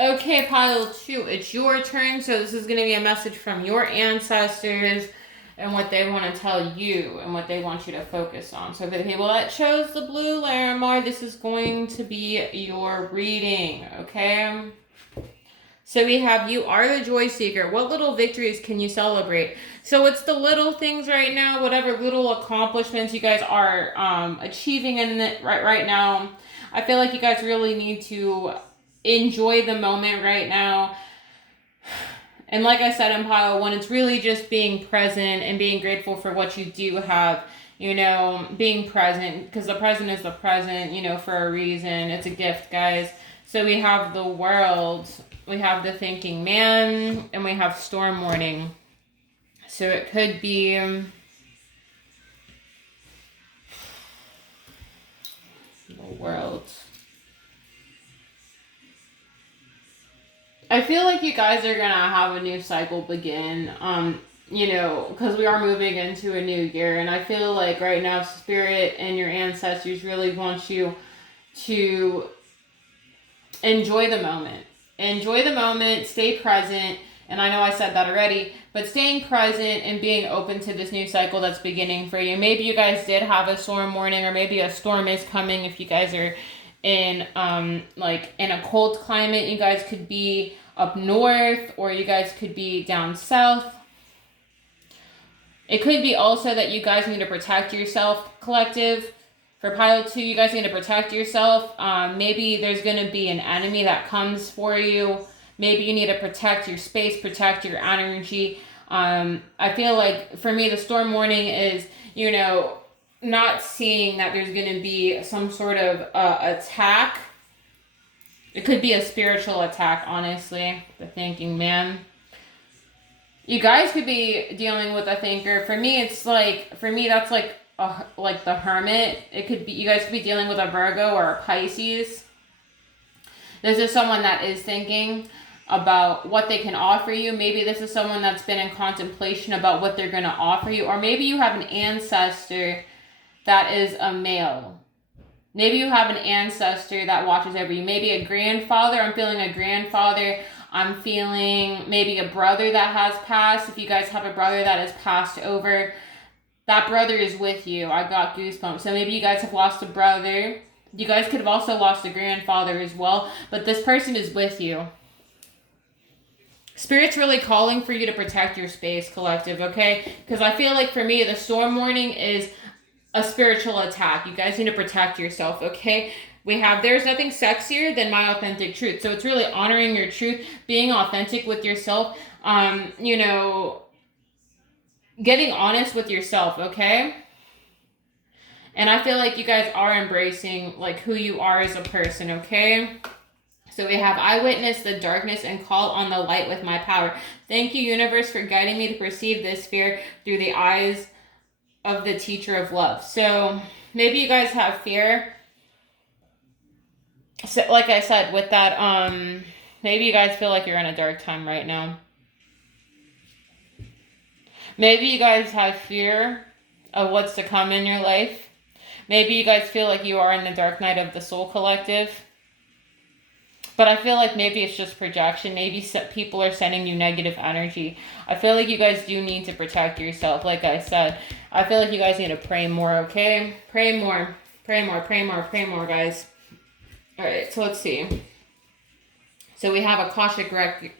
Okay, pile 2, it's your turn. So this is going to be a message from your ancestors and what they want to tell you and what they want you to focus on. So for the people that chose the blue Larimar, this is going to be your reading, okay? So we have, you are the joy seeker. What little victories can you celebrate? So it's the little things right now, whatever little accomplishments you guys are achieving in it right now. I feel like you guys really need to enjoy the moment right now. And like I said in pile 1, it's really just being present and being grateful for what you do have. You know, being present, because the present is the present, you know, for a reason. It's a gift, guys. So we have the world, we have the thinking man, and we have storm warning. So it could be the world. I feel like you guys are gonna have a new cycle begin. You know, because we are moving into a new year, and I feel like right now spirit and your ancestors really want you to enjoy the moment. Enjoy the moment, stay present, and I know I said that already, but staying present and being open to this new cycle that's beginning for you. Maybe you guys did have a storm warning, or maybe a storm is coming. If you guys are in like in a cold climate, you guys could be up north, or you guys could be down south. It could be also that you guys need to protect yourself, collective. For pile 2, you guys need to protect yourself. Maybe there's going to be an enemy that comes for you. Maybe you need to protect your space, protect your energy. I feel like for me, the storm warning is, you know, not seeing that there's going to be some sort of attack. It could be a spiritual attack, honestly. The thinking man. You guys could be dealing with a thinker. For me, it's like, for me, that's like the hermit. It could be, you guys could be dealing with a Virgo or a Pisces. This is someone that is thinking about what they can offer you. Maybe this is someone that's been in contemplation about what they're going to offer you. Or maybe you have an ancestor that is a male. Maybe you have an ancestor that watches over you. Maybe a grandfather. I'm feeling a grandfather. I'm feeling maybe a brother that has passed. If you guys have a brother that has passed over, that brother is with you. I got goosebumps. So maybe you guys have lost a brother. You guys could have also lost a grandfather as well. But this person is with you. Spirit's really calling for you to protect your space, collective, okay? Because I feel like for me, the storm warning is a spiritual attack. You guys need to protect yourself, okay? We have, there's nothing sexier than my authentic truth. So it's really honoring your truth, being authentic with yourself, you know, getting honest with yourself, okay? And I feel like you guys are embracing like who you are as a person, okay? So we have, I witness the darkness and call on the light with my power. Thank you, universe, for guiding me to perceive this fear through the eyes of the teacher of love. So maybe you guys have fear. So like I said, with that, maybe you guys feel like you're in a dark time right now. Maybe you guys have fear of what's to come in your life. Maybe you guys feel like you are in the dark night of the soul, collective. But I feel like maybe it's just projection. Maybe people are sending you negative energy. I feel like you guys do need to protect yourself. Like I said, I feel like you guys need to pray more, okay? Pray more. Pray more, pray more, pray more, guys. All right, so let's see. So we have Akashic Records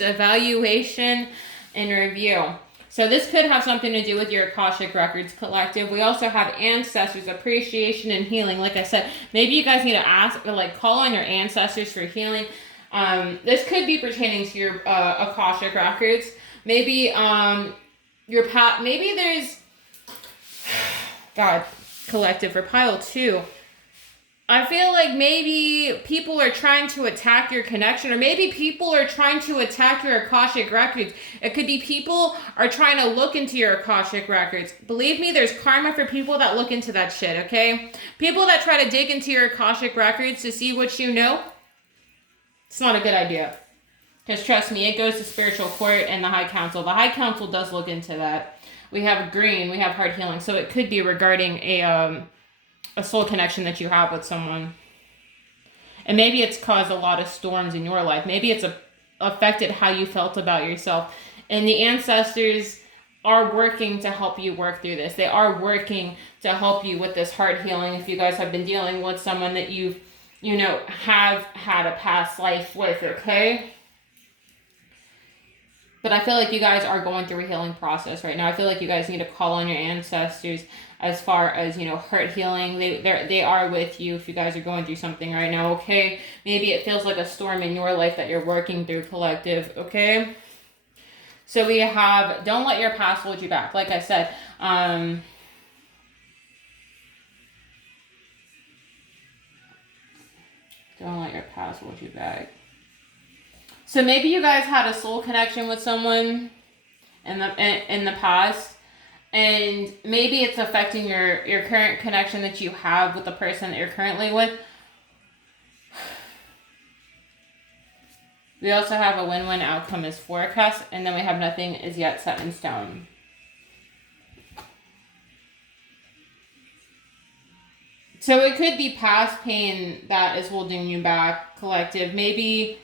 evaluation and review. So this could have something to do with your Akashic Records, collective. We also have ancestors, appreciation, and healing. Like I said, maybe you guys need to ask or like call on your ancestors for healing. This could be pertaining to your Akashic Records. Maybe your past. Maybe there's God, collective for pile 2. I feel like maybe people are trying to attack your connection, or maybe people are trying to attack your Akashic Records. It could be people are trying to look into your Akashic Records. Believe me, there's karma for people that look into that shit, okay? People that try to dig into your Akashic Records to see what you know, it's not a good idea. Because trust me, it goes to spiritual court and the High Council. The High Council does look into that. We have green, we have heart healing. So it could be regarding a soul connection that you have with someone. And maybe it's caused a lot of storms in your life. Maybe it's affected how you felt about yourself. And the ancestors are working to help you work through this. They are working to help you with this heart healing. If you guys have been dealing with someone that you've, have had a past life with, okay? But I feel like you guys are going through a healing process right now. I feel like you guys need to call on your ancestors as far as, heart healing. They are with you if you guys are going through something right now, okay? Maybe it feels like a storm in your life that you're working through, collective, okay? So we have, don't let your past hold you back. Like I said, don't let your past hold you back. So maybe you guys had a soul connection with someone in the past, and maybe it's affecting your current connection that you have with the person that you're currently with. We also have a win-win outcome as forecast, and then we have nothing is yet set in stone. So it could be past pain that is holding you back, collective. Maybe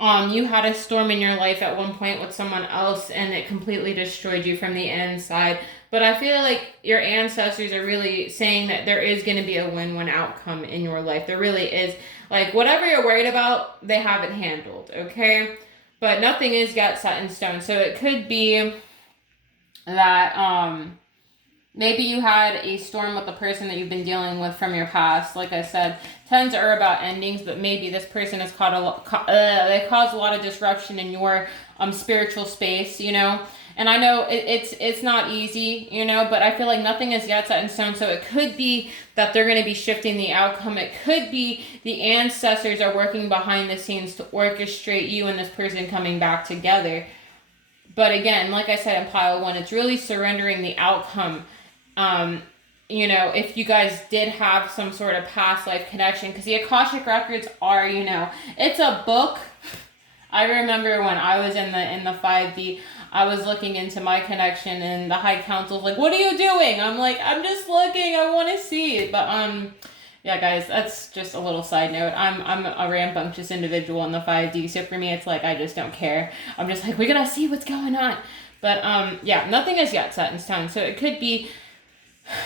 you had a storm in your life at one point with someone else and it completely destroyed you from the inside. But I feel like your ancestors are really saying that there is going to be a win-win outcome in your life. There really is. Like, whatever you're worried about, they have it handled, okay? But nothing is yet set in stone. So it could be that maybe you had a storm with the person that you've been dealing with from your past. Like I said, tens are about endings, but maybe this person has they caused a lot of disruption in your spiritual space, And I know it's not easy, but I feel like nothing is yet set in stone. So it could be that they're going to be shifting the outcome. It could be the ancestors are working behind the scenes to orchestrate you and this person coming back together. But again, like I said in pile 1, it's really surrendering the outcome. If you guys did have some sort of past life connection, because the Akashic records are, it's a book. I remember when I was in the 5D, I was looking into my connection, and the High Council's like, "What are you doing?" I'm like, "I'm just looking. I want to see." But yeah, guys, that's just a little side note. I'm a rambunctious individual in the 5D, so for me, it's like I just don't care. I'm just like, we're gonna see what's going on. But yeah, nothing is yet set in stone. So it could be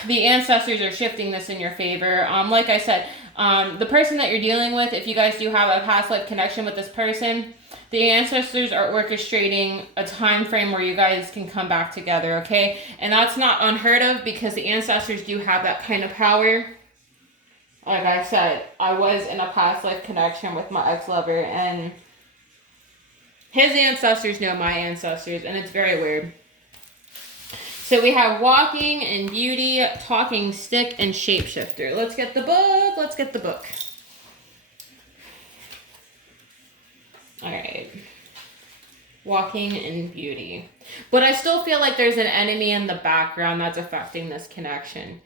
the ancestors are shifting this in your favor. Like I said, the person that you're dealing with, if you guys do have a past life connection with this person, the ancestors are orchestrating a time frame where you guys can come back together, okay? And that's not unheard of because the ancestors do have that kind of power. Like I said, I was in a past life connection with my ex-lover, and his ancestors know my ancestors, and it's very weird. So we have walking and beauty, talking stick, and shapeshifter. Let's get the book. All right. Walking and beauty. But I still feel like there's an enemy in the background that's affecting this connection.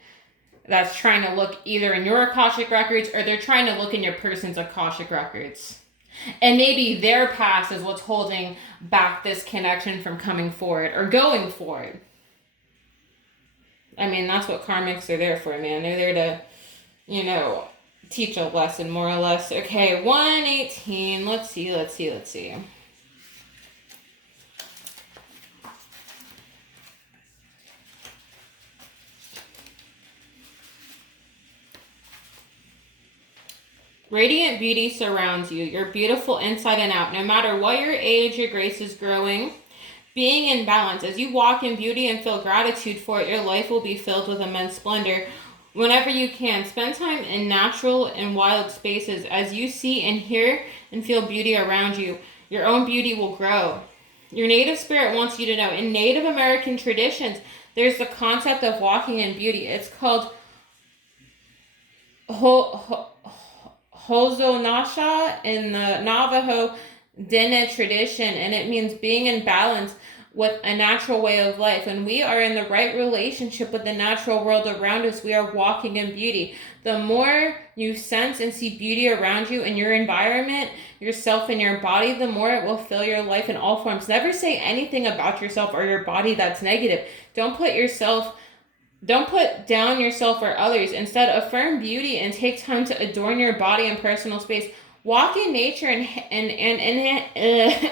That's trying to look either in your Akashic records or they're trying to look in your person's Akashic records. And maybe their past is what's holding back this connection from coming forward or going forward. I mean, that's what karmics are there for, man. They're there to, teach a lesson, more or less. Okay, 118. Let's see. Radiant beauty surrounds you. You're beautiful inside and out. No matter what your age, your grace is growing. Being in balance. As you walk in beauty and feel gratitude for it, your life will be filled with immense splendor. Whenever you can, spend time in natural and wild spaces. As you see and hear and feel beauty around you, your own beauty will grow. Your native spirit wants you to know, in Native American traditions, there's the concept of walking in beauty. It's called Hozonasha in the Navajo Dene tradition, and it means being in balance with a natural way of life. When we are in the right relationship with the natural world around us, we are walking in beauty. The more you sense and see beauty around you in your environment, yourself and your body, the more it will fill your life in all forms. Never say anything about yourself or your body that's negative. Don't put down yourself or others. Instead, affirm beauty and take time to adorn your body and personal space. Walk in nature and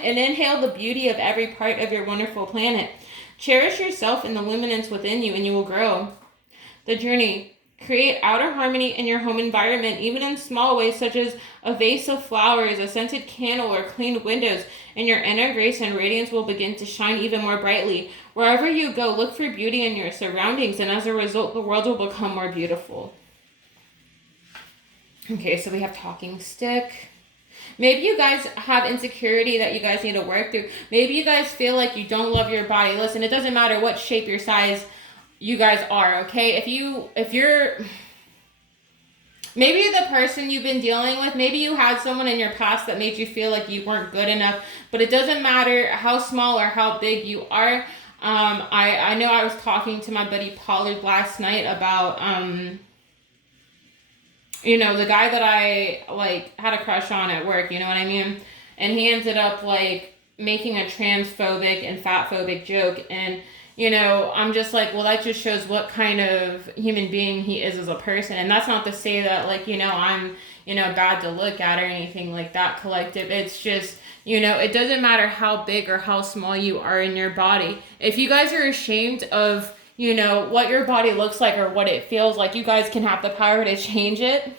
inhale the beauty of every part of your wonderful planet. Cherish yourself and the luminance within you, and you will grow. The journey. Create outer harmony in your home environment, even in small ways such as a vase of flowers, a scented candle, or clean windows, and your inner grace and radiance will begin to shine even more brightly. Wherever you go, look for beauty in your surroundings, and as a result, the world will become more beautiful. Okay, so we have talking stick. Maybe you guys have insecurity that you guys need to work through. Maybe you guys feel like you don't love your body. Listen, it doesn't matter what shape, your size you guys are, okay? If you're maybe the person you've been dealing with, maybe you had someone in your past that made you feel like you weren't good enough, but it doesn't matter how small or how big you are. I know I was talking to my buddy Pile2 last night about the guy that I had a crush on at work, you know what I mean? And he ended up making a transphobic and fatphobic joke, and I'm just like, well, that just shows what kind of human being he is as a person. And that's not to say that, I'm, bad to look at or anything like that, collective. It's just, it doesn't matter how big or how small you are in your body. If you guys are ashamed of, what your body looks like or what it feels like, you guys can have the power to change it.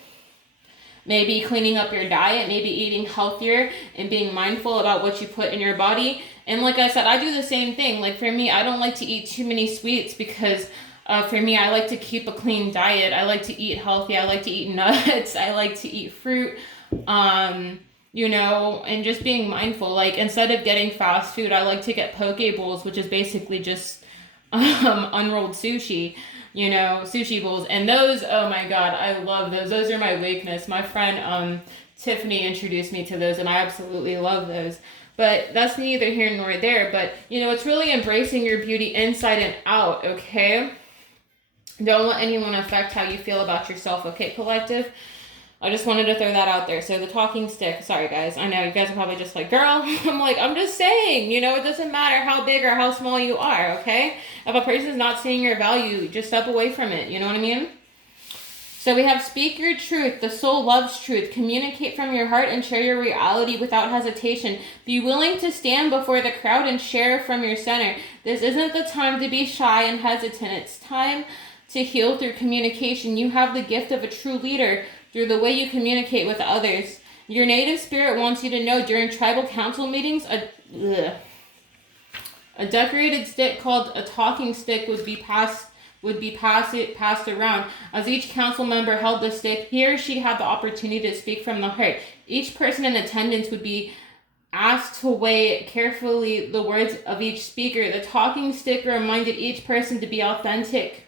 Maybe cleaning up your diet, maybe eating healthier and being mindful about what you put in your body. And like I said, I do the same thing. Like for me, I don't like to eat too many sweets because for me, I like to keep a clean diet. I like to eat healthy. I like to eat nuts. I like to eat fruit, and just being mindful. Like instead of getting fast food, I like to get poke bowls, which is basically just unrolled sushi. Sushi bowls. And those, oh my God, I love those. Those are my weakness. My friend Tiffany introduced me to those, and I absolutely love those. But that's neither here nor there. But, it's really embracing your beauty inside and out, okay? Don't let anyone affect how you feel about yourself, okay, collective? I just wanted to throw that out there. So the talking stick, sorry guys, I know you guys are probably just like, girl, I'm just saying, it doesn't matter how big or how small you are, okay? If a person's not seeing your value, just step away from it, you know what I mean? So we have speak your truth. The soul loves truth. Communicate from your heart and share your reality without hesitation. Be willing to stand before the crowd and share from your center. This isn't the time to be shy and hesitant. It's time to heal through communication. You have the gift of a true leader through the way you communicate with others. Your native spirit wants you to know during tribal council meetings, a decorated stick called a talking stick would be passed around. As each council member held the stick, he or she had the opportunity to speak from the heart. Each person in attendance would be asked to weigh carefully the words of each speaker. The talking stick reminded each person to be authentic.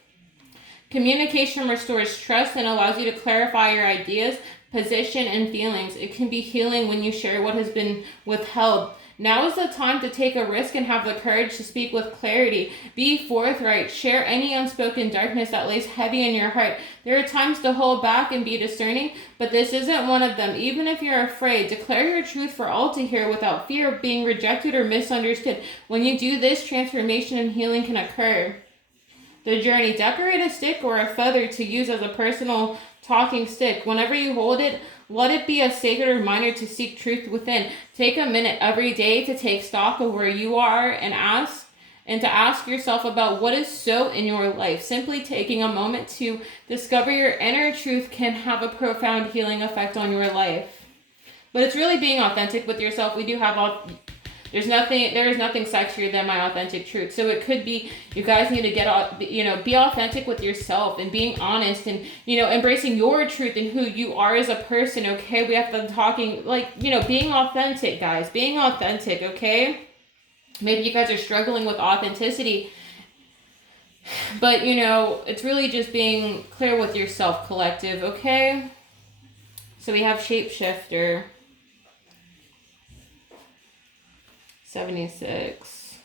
Communication restores trust and allows you to clarify your ideas, position, and feelings. It can be healing when you share what has been withheld. Now is the time to take a risk and have the courage to speak with clarity. Be forthright. Share any unspoken darkness that lays heavy in your heart. There are times to hold back and be discerning, but this isn't one of them. Even if you're afraid, declare your truth for all to hear without fear of being rejected or misunderstood. When you do this, transformation and healing can occur. The journey. Decorate a stick or a feather to use as a personal talking stick. Whenever you hold it, let it be a sacred reminder to seek truth within. Take a minute every day to take stock of where you are and to ask yourself about what is so in your life. Simply taking a moment to discover your inner truth can have a profound healing effect on your life. But it's really being authentic with yourself. We do have there is nothing sexier than my authentic truth. So it could be, you guys need to be authentic with yourself and being honest and, embracing your truth and who you are as a person, okay? We have to talking, being authentic, guys. Being authentic, okay? Maybe you guys are struggling with authenticity. But, it's really just being clear with yourself, collective, okay? So we have shapeshifter. 76.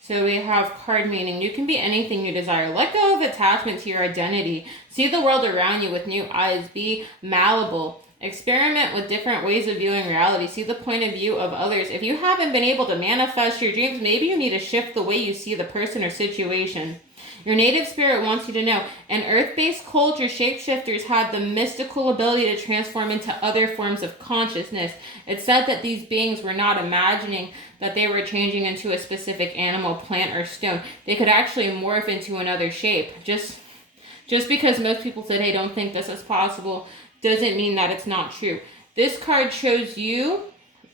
So we have card meaning. You can be anything you desire. Let go of attachment to your identity. See the world around you with new eyes. Be malleable. Experiment with different ways of viewing reality. See the point of view of others. If you haven't been able to manifest your dreams, maybe you need to shift the way you see the person or situation. Your native spirit wants you to know. In earth-based culture, shapeshifters had the mystical ability to transform into other forms of consciousness. It's said that these beings were not imagining that they were changing into a specific animal, plant, or stone. They could actually morph into another shape. Just because most people today don't think this is possible doesn't mean that it's not true. This card shows you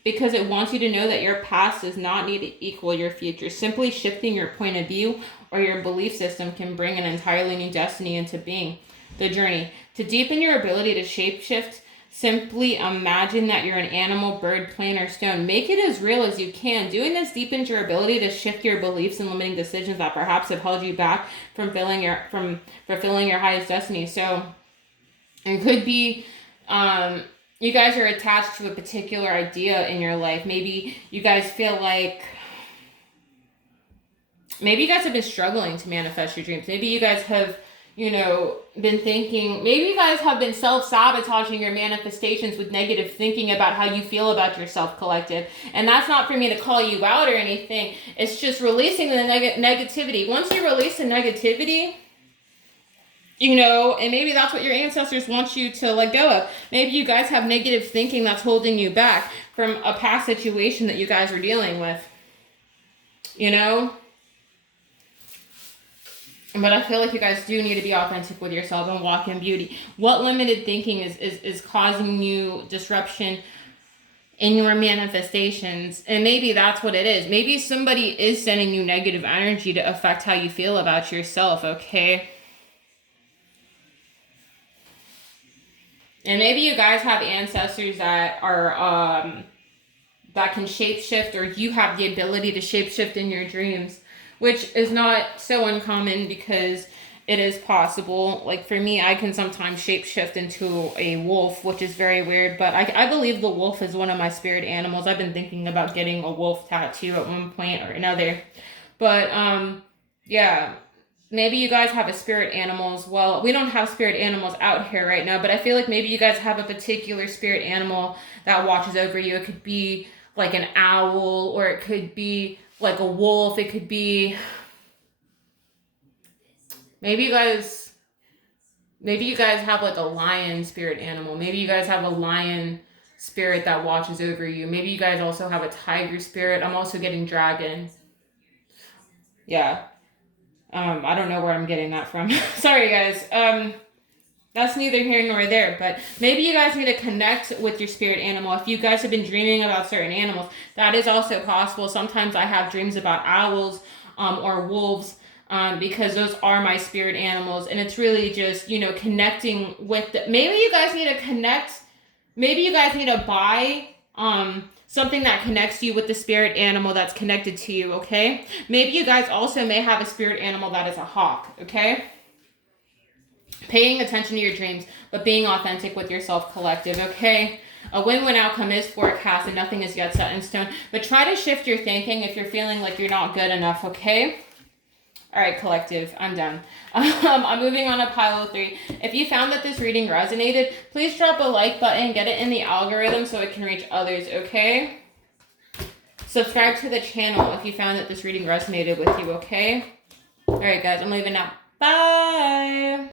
because it wants you to know that your past does not need to equal your future. Simply shifting your point of view or your belief system can bring an entirely new destiny into being. The journey. To deepen your ability to shapeshift, simply imagine that you're an animal, bird, plant, or stone. Make it as real as you can. Doing this deepens your ability to shift your beliefs and limiting decisions that perhaps have held you back from fulfilling your highest destiny. So it could be you guys are attached to a particular idea in your life. Maybe you guys feel like, maybe you guys have been struggling to manifest your dreams. Maybe you guys have, been thinking, maybe you guys have been self-sabotaging your manifestations with negative thinking about how you feel about yourself, collective. And that's not for me to call you out or anything. It's just releasing the negativity. Once you release the negativity, and maybe that's what your ancestors want you to let go of. Maybe you guys have negative thinking that's holding you back from a past situation that you guys were dealing with. But I feel like you guys do need to be authentic with yourself and walk in beauty. What limited thinking is causing you disruption in your manifestations? And maybe that's what it is. Maybe somebody is sending you negative energy to affect how you feel about yourself, okay? And maybe you guys have ancestors that are that can shapeshift, or you have the ability to shapeshift in your dreams, which is not so uncommon because it is possible. Like for me, I can sometimes shapeshift into a wolf, which is very weird, but I believe the wolf is one of my spirit animals. I've been thinking about getting a wolf tattoo at one point or another. But yeah. Maybe you guys have a spirit animal as well. We don't have spirit animals out here right now, but I feel like maybe you guys have a particular spirit animal that watches over you. It could be like an owl, or it could be like a wolf. It could be, maybe you guys have like a lion spirit animal. Maybe you guys have a lion spirit that watches over you. Maybe you guys also have a tiger spirit. I'm also getting dragon. Yeah. I don't know where I'm getting that from. Sorry, guys. That's neither here nor there, but maybe you guys need to connect with your spirit animal. If you guys have been dreaming about certain animals, that is also possible. Sometimes I have dreams about owls or wolves because those are my spirit animals, and it's really just, connecting with maybe you guys need to connect. Maybe you guys need to buy something that connects you with the spirit animal that's connected to you, okay? Maybe you guys also may have a spirit animal that is a hawk, okay? Paying attention to your dreams, but being authentic with yourself, collective, okay? A win-win outcome is forecast and nothing is yet set in stone, but try to shift your thinking if you're feeling like you're not good enough, okay? All right, collective, I'm done. I'm moving on to pile 3. If you found that this reading resonated, please drop a like button, get it in the algorithm so it can reach others, okay? Subscribe to the channel if you found that this reading resonated with you, okay? All right, guys, I'm leaving now. Bye!